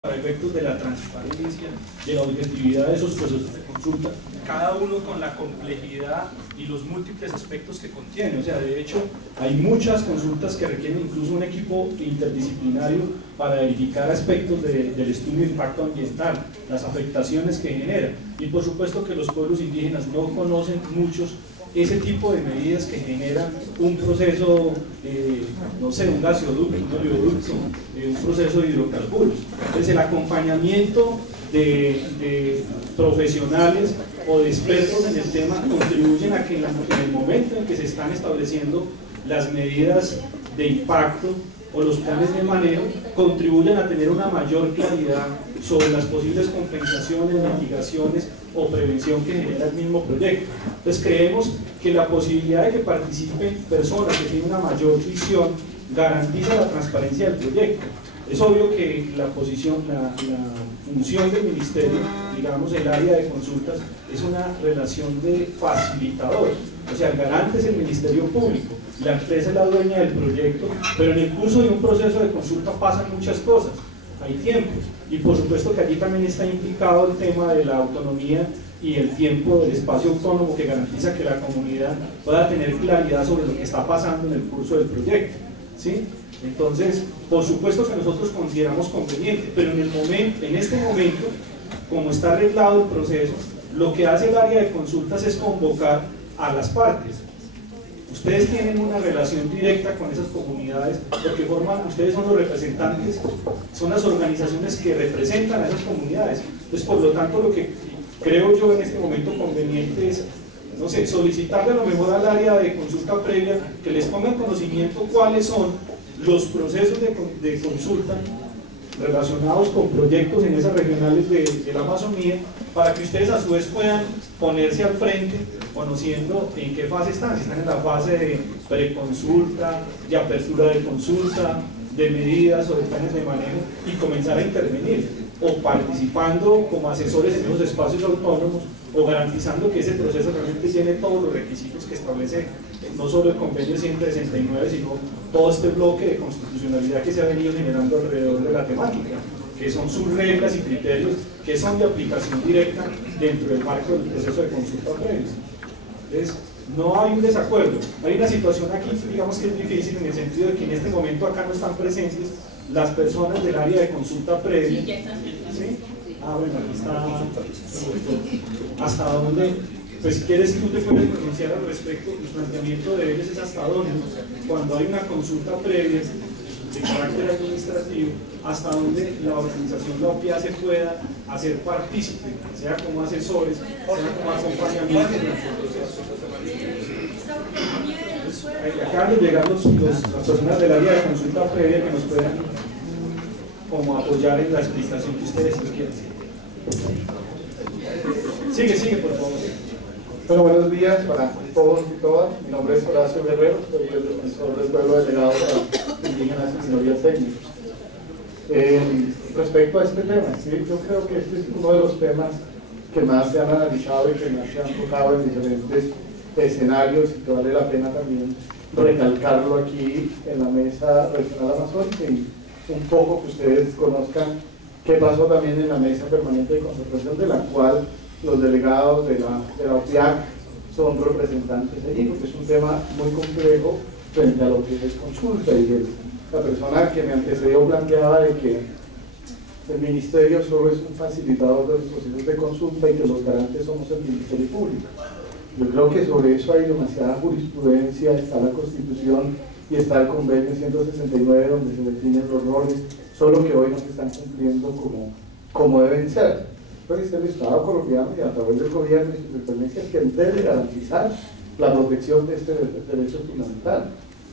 para efectos de la transparencia, de la objetividad de esos procesos de consulta, cada uno con la complejidad y los múltiples aspectos que contiene. O sea, de hecho, hay muchas consultas que requieren incluso un equipo interdisciplinario para verificar aspectos del estudio de impacto ambiental, las afectaciones que genera. Y por supuesto que los pueblos indígenas no conocen muchos ese tipo de medidas que generan un proceso, no sé, un gasoducto, un oleoducto, un proceso de hidrocarburos. Entonces el acompañamiento de profesionales o de expertos en el tema contribuyen a que en el momento en que se están estableciendo las medidas de impacto o los planes de manejo, contribuyan a tener una mayor claridad sobre las posibles compensaciones, mitigaciones o prevención que genera el mismo proyecto. Entonces creemos que la posibilidad de que participen personas que tienen una mayor visión garantiza la transparencia del proyecto. Es obvio que la función del ministerio, digamos el área de consultas, es una relación de facilitador. O sea, el garante es el Ministerio Público, la empresa es la dueña del proyecto, pero en el curso de un proceso de consulta pasan muchas cosas, hay tiempos, y por supuesto que allí también está implicado el tema de la autonomía y el tiempo del espacio autónomo que garantiza que la comunidad pueda tener claridad sobre lo que está pasando en el curso del proyecto, ¿sí? Entonces, por supuesto que nosotros consideramos conveniente, pero en este momento, como está arreglado el proceso, lo que hace el área de consultas es convocar a las partes. Ustedes tienen una relación directa con esas comunidades porque ustedes son los representantes, son las organizaciones que representan a esas comunidades. Entonces, por lo tanto, lo que creo yo en este momento conveniente es, no sé, solicitarle a lo mejor al área de consulta previa que les ponga en conocimiento cuáles son los procesos de consulta relacionados con proyectos en esas regionales de la Amazonía, para que ustedes a su vez puedan ponerse al frente conociendo en qué fase están, si están en la fase de preconsulta, de apertura de consulta, de medidas o de planes de manejo, y comenzar a intervenir, o participando como asesores en esos espacios autónomos, o garantizando que ese proceso realmente tiene todos los requisitos que establece no solo el convenio 169, sino todo este bloque de constitucionalidad que se ha venido generando alrededor de la temática, que son sus reglas y criterios que son de aplicación directa dentro del marco del proceso de consulta previa. Entonces, no hay un desacuerdo, hay una situación aquí, digamos que es difícil en el sentido de que en este momento acá no están presentes las personas del área de consulta previa. ¿Sí? Ah, bueno, aquí está. ¿Hasta dónde? Pues si quieres tú te puedes pronunciar al respecto. El planteamiento de ellos es hasta dónde, cuando hay una consulta previa de carácter administrativo, hasta dónde la organización, la OPIA, se pueda hacer partícipe, sea como asesores, sea como acompañamiento. Acá nos llegan las personas del área de consulta previa que nos puedan como apoyar en la explicación que ustedes quieran. Sigue, por favor. Bueno, buenos días para todos y todas. Mi nombre es Horacio Guerrero, soy el defensor del pueblo delegado para indígenas y minorías étnicas. Respecto a este tema, ¿sí? Yo creo que este es uno de los temas que más se han analizado y que más se han tocado en diferentes escenarios, y que vale la pena también recalcarlo aquí en la mesa regional amazónica, y un poco que ustedes conozcan qué pasó también en la mesa permanente de concertación, de la cual los delegados de la OPIAC son representantes allí, porque es un tema muy complejo frente a lo que es consulta. Y la persona que me antecedió planteaba de que el ministerio solo es un facilitador de los procesos de consulta y que los garantes somos el Ministerio Público. Yo creo que sobre eso hay demasiada jurisprudencia, está la Constitución y está el convenio 169 donde se definen los roles, solo que hoy no se están cumpliendo como deben ser. Pues el Estado colombiano, y a través del gobierno y sus dependencias, que debe garantizar la protección de este derecho fundamental.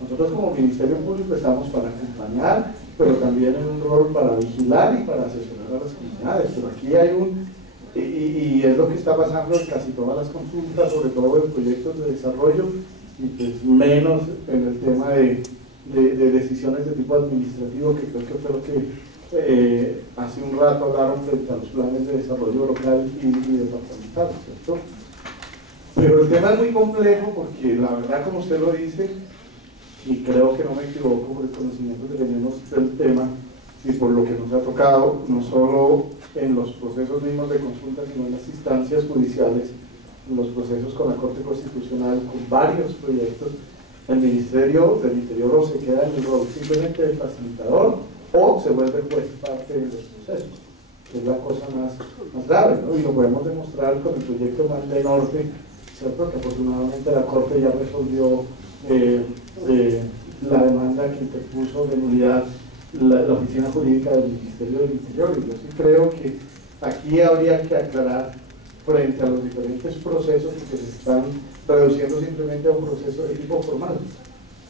Nosotros como Ministerio Público estamos para acompañar, pero también en un rol para vigilar y para asesorar a las comunidades. Pero aquí hay y es lo que está pasando en casi todas las consultas, sobre todo en proyectos de desarrollo, y pues menos en el tema de decisiones de tipo administrativo, que creo que fue lo que hace un rato hablaron frente a los planes de desarrollo local y departamental, ¿cierto? Pero el tema es muy complejo porque la verdad, como usted lo dice, y creo que no me equivoco por el conocimiento que tenemos del tema, y por lo que nos ha tocado, no solo en los procesos mismos de consulta, sino en las instancias judiciales, en los procesos con la Corte Constitucional, con varios proyectos, el Ministerio del Interior o se queda en el rol simplemente de facilitador o se vuelve juez parte de los procesos, que es la cosa más grave, ¿no? Y lo podemos demostrar con el proyecto Mar del Norte, ¿cierto? Que afortunadamente la Corte ya resolvió la demanda que interpuso de nulidad la Oficina Jurídica del Ministerio del Interior. Y yo sí creo que aquí habría que aclarar frente a los diferentes procesos que se están reduciendo simplemente a un proceso de tipo formal,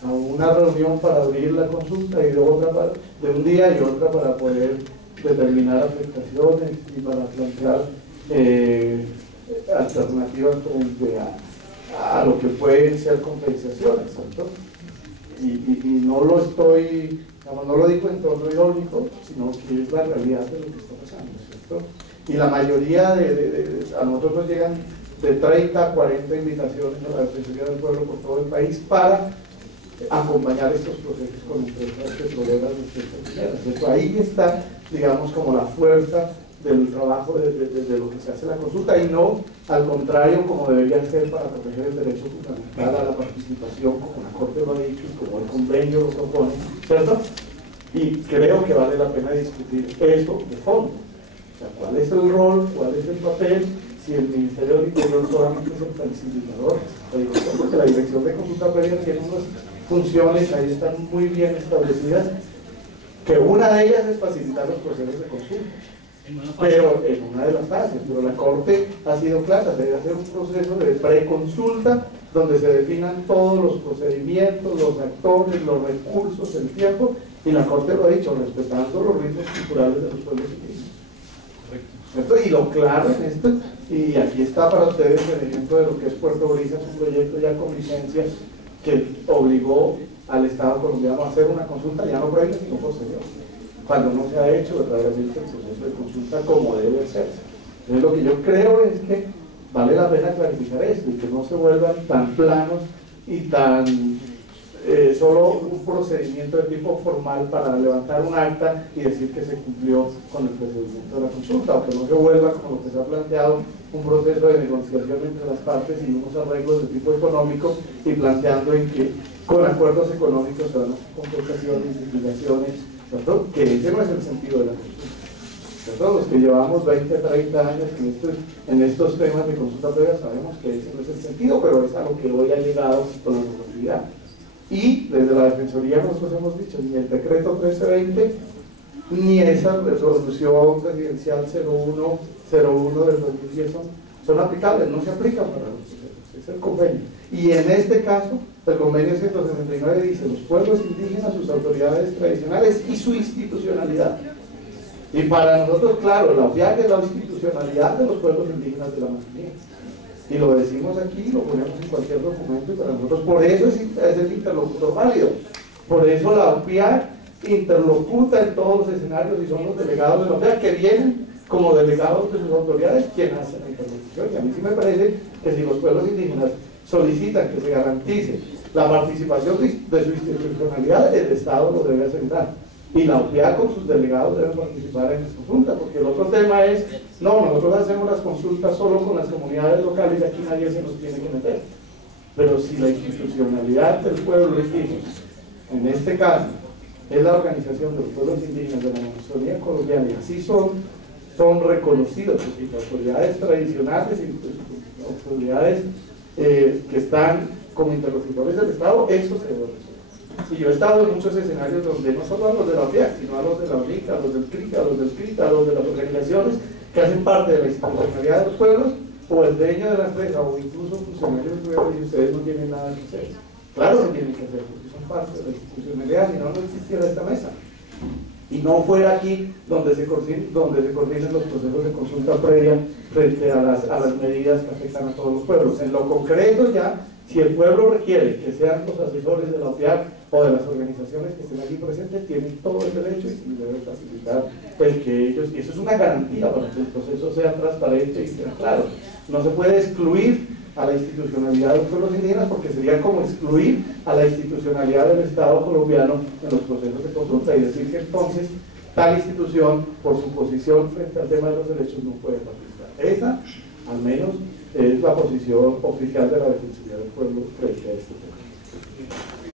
a una reunión para abrir la consulta y de un día y otra para poder determinar afectaciones y para plantear alternativas frente a lo que pueden ser compensaciones, ¿cierto? Y no lo estoy, no lo digo en tono irónico, sino que es la realidad de lo que está pasando, ¿cierto? Y la mayoría a nosotros nos llegan de 30 a 40 invitaciones a la Defensoría del Pueblo por todo el país para acompañar estos procesos con empresas petroleras y empresas mineras. Entonces ahí está, digamos, como la fuerza del trabajo de lo que se hace en la consulta, y no al contrario como debería ser para proteger el derecho fundamental a la participación, como la Corte lo ha dicho y como el convenio lo propone, ¿cierto? Y creo que vale la pena discutir eso de fondo. O sea, ¿cuál es el rol? ¿Cuál es el papel? Si el Ministerio del Interior solamente es el facilitador, porque la Dirección de Consulta Previa tiene unas funciones, ahí están muy bien establecidas, que una de ellas es facilitar los procesos de consulta, pero en una de las fases. Pero la Corte ha sido clara, debe hacer un proceso de preconsulta donde se definan todos los procedimientos, los actores, los recursos, el tiempo, y la Corte lo ha dicho, respetando los ritos culturales de los pueblos indígenas. ¿Cierto? Y lo claro en esto, y aquí está para ustedes el ejemplo de lo que es Puerto Brisa, es un proyecto ya con licencia que obligó al Estado colombiano a hacer una consulta ya no previa sino posterior, cuando no se ha hecho verdaderamente el proceso de consulta como debe hacerse. Entonces lo que yo creo es que vale la pena clarificar esto y que no se vuelvan tan planos y tan solo un procedimiento de tipo formal para levantar un acta y decir que se cumplió con el procedimiento de la consulta, o que no se vuelva, como lo que se ha planteado, un proceso de negociación entre las partes y unos arreglos de tipo económico, y planteando en que con acuerdos económicos se van a hacer compensaciones, litigaciones, ¿cierto? Que ese no es el sentido de la consulta, ¿cierto? Los que llevamos 20, 30 años en estos temas de consulta previa sabemos que ese no es el sentido, pero es a lo que hoy ha llegado con la normatividad. Y desde la Defensoría nosotros hemos dicho, ni el decreto 1320 ni esa resolución presidencial 0101 del 2010 son aplicables, no se aplican para los procesos, es el convenio. Y en este caso, el convenio 169 dice: los pueblos indígenas, sus autoridades tradicionales y su institucionalidad. Y para nosotros, claro, la OPIAC es la institucionalidad de los pueblos indígenas de la Amazonía. Y lo decimos aquí, lo ponemos en cualquier documento, y para nosotros por eso es el interlocutor válido. Por eso la OPIAC interlocuta en todos los escenarios y son los delegados de la OPIAC que vienen como delegados de sus autoridades quienes hacen la interlocución. Y a mí sí me parece que si los pueblos indígenas solicitan que se garantice la participación de su institucionalidad, el Estado lo debe asegurar. Y la OPIAC con sus delegados deben participar en las consultas, porque el otro tema es, no, nosotros hacemos las consultas solo con las comunidades locales y aquí nadie se nos tiene que meter. Pero si la institucionalidad del pueblo indígena, en este caso, es la organización de los pueblos indígenas de la Amazonía colombiana, y así son reconocidos por sus autoridades tradicionales y por sus autoridades que están como interlocutores del Estado, eso se debe resolver. Y yo he estado en muchos escenarios donde no solo a los de la OPIAC, sino a los de la UNICA, a los del CRICA, a los del CRITA, a los de las organizaciones que hacen parte de la institucionalidad de los pueblos, o el dueño de la empresa, o incluso funcionarios del gobierno, y ustedes no tienen nada que hacer. Claro que tienen que hacer, porque son parte de la institucionalidad, si no, no existiera esta mesa. Y no fuera aquí donde se coordinen los procesos de consulta previa frente a las medidas que afectan a todos los pueblos. En lo concreto ya, si el pueblo requiere que sean los asesores de la OPIAC o de las organizaciones que estén aquí presentes, tienen todo el derecho y se les debe facilitar el que ellos, y eso es una garantía para que el proceso sea transparente y sea claro. No se puede excluir a la institucionalidad de los pueblos indígenas, porque sería como excluir a la institucionalidad del Estado colombiano en los procesos de consulta y decir que entonces tal institución, por su posición frente al tema de los derechos, no puede participar. Esa, al menos, es la posición oficial de la Defensoría del Pueblo frente a este tema.